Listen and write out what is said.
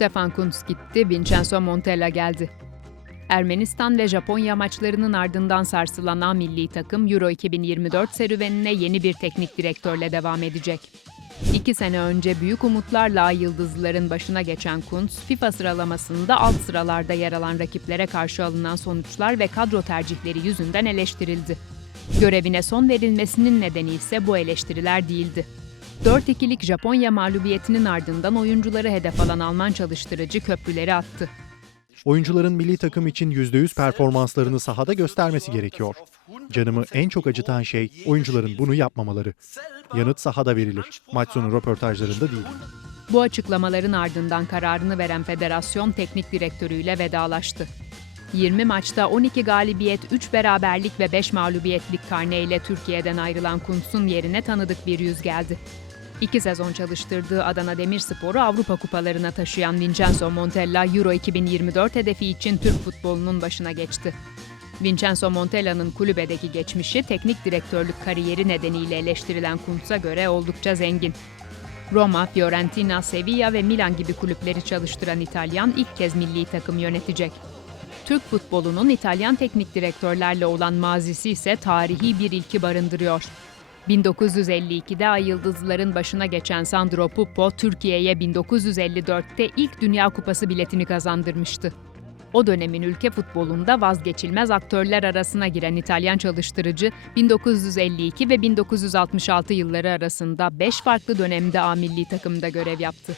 Stefan Kuntz gitti, Vincenzo Montella geldi. Ermenistan ve Japonya maçlarının ardından sarsılan A milli takım Euro 2024 serüvenine yeni bir teknik direktörle devam edecek. İki sene önce büyük umutlarla Ay Yıldızlıların başına geçen Kuntz, FIFA sıralamasında alt sıralarda yer alan rakiplere karşı alınan sonuçlar ve kadro tercihleri yüzünden eleştirildi. Görevine son verilmesinin nedeni ise bu eleştiriler değildi. 4-2'lik Japonya mağlubiyetinin ardından oyuncuları hedef alan Alman çalıştırıcı köprüleri attı. Oyuncuların milli takım için %100 performanslarını sahada göstermesi gerekiyor. Canımı en çok acıtan şey oyuncuların bunu yapmamaları. Yanıt sahada verilir. Maç sonu röportajlarında değil. Bu açıklamaların ardından kararını veren federasyon teknik direktörüyle vedalaştı. 20 maçta 12 galibiyet, 3 beraberlik ve 5 mağlubiyetlik karneyle Türkiye'den ayrılan Kuntz'un yerine tanıdık bir yüz geldi. İki sezon çalıştırdığı Adana Demirspor'u Avrupa kupalarına taşıyan Vincenzo Montella Euro 2024 hedefi için Türk futbolunun başına geçti. Vincenzo Montella'nın kulübedeki geçmişi teknik direktörlük kariyeri nedeniyle eleştirilen Kuntz'a göre oldukça zengin. Roma, Fiorentina, Sevilla ve Milan gibi kulüpleri çalıştıran İtalyan ilk kez milli takım yönetecek. Türk futbolunun İtalyan teknik direktörlerle olan mazisi ise tarihi bir ilki barındırıyor. 1952'de Ay Yıldızlıların başına geçen Sandro Puppo, Türkiye'ye 1954'te ilk Dünya Kupası biletini kazandırmıştı. O dönemin ülke futbolunda vazgeçilmez aktörler arasına giren İtalyan çalıştırıcı 1952 ve 1966 yılları arasında 5 farklı dönemde A takımda görev yaptı.